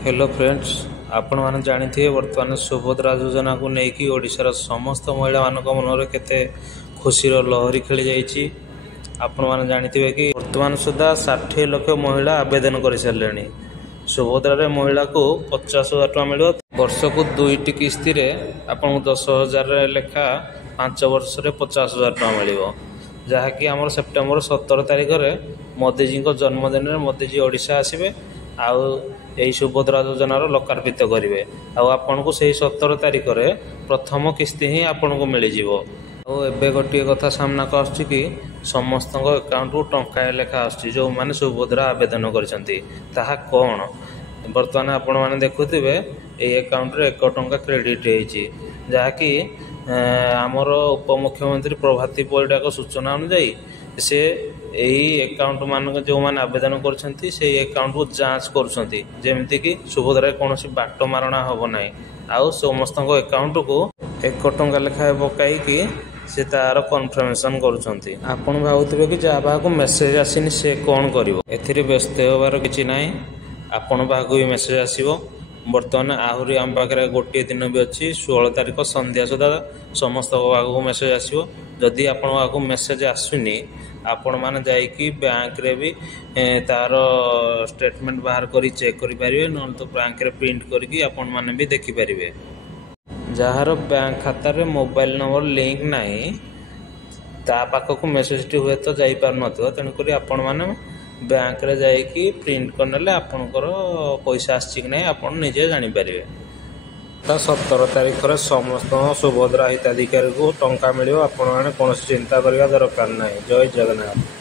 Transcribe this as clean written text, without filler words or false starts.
Hello friends, आपण मैंने जानते बर्तमान सुभद्रा योजना को लेकिन ओडिशार समस्त महिला मान मन केते खुशीर लहरी खेली जाइए। आपण मैंने जानते कि वर्तमान सुधा 60 लाख महिला आवेदन कर सारे। सुभद्रा महिला को 50,000 टका मिल वर्ष को 2टी किस्ती आपन 10,000 लेखा 5 वर्ष 50,000 टका मिल जहाँकि आम सेप्टेम्बर 17 तारिख में मोदीजी जन्मदिन में मोदीजी ओडिशा आसबे आउ यही सुभद्रा योजनार लोकार्पित करेंगे। आपन को 17 तारिख में प्रथम किस्ती ही आपन को मिल जाए। गोटे कथा सामना को आसुछि कि समस्त अकाउंट को टंका लेखा आसुछि जो माने सुभद्रा आवेदन करछंती ताहा कोन बर्तमान आपण माने देखुथिबे ए अकाउंट रे 1 टंका क्रेडिट हेछि जहाँकि आमर उपमुख्यमंत्री प्रभाती परिडा को सूचना अनुसार से यही अकाउंट मान जो मैंने आवेदन करछंती से अकाउंट को जांच करछंती जेमति कि सुभद्रा कौन बाट मारणा हम ना आउ समस्त अकाउंट को 1 टंका लेखाएं पकई कि से तार कन्फर्मेशन करुछंती। आपण भावुथिबे कि जहाँ को मेसेज आसीनी से कौन करिवो एथिरे व्यस्त होबार किछि नाही। आपण बाहू भी मेसेज आसीबो। बर्तमान आहरी आम पाखे गोटे दिन भी अच्छी 16 तारिख संध्या सुधा समस्त को मेसेज आसो। जदि आपको मेसेज आसुनी आपण मैंने जाइकी बैंक रे भी तार स्टेटमेंट बाहर करी चेक करि परिबे न तो बैंक रे प्रिंट करके आपण माने भी देखि परिबे। जहार बैंक खाता रे मोबाइल नंबर लिंक नाही ता पाखक मेसेज टी हुए तो जाई पार नथो तेणुक आपण माने बैंक रे जाइकी प्रिंट करने आपणकर पैसा आसी कि नहीं आप निजे जापर। 17 तारिख में समस्त सुभद्रा हिताधिकारी को टंका मिल। आपण मैंने कौन चिंता करने दरकार ना। जय जगन्नाथ।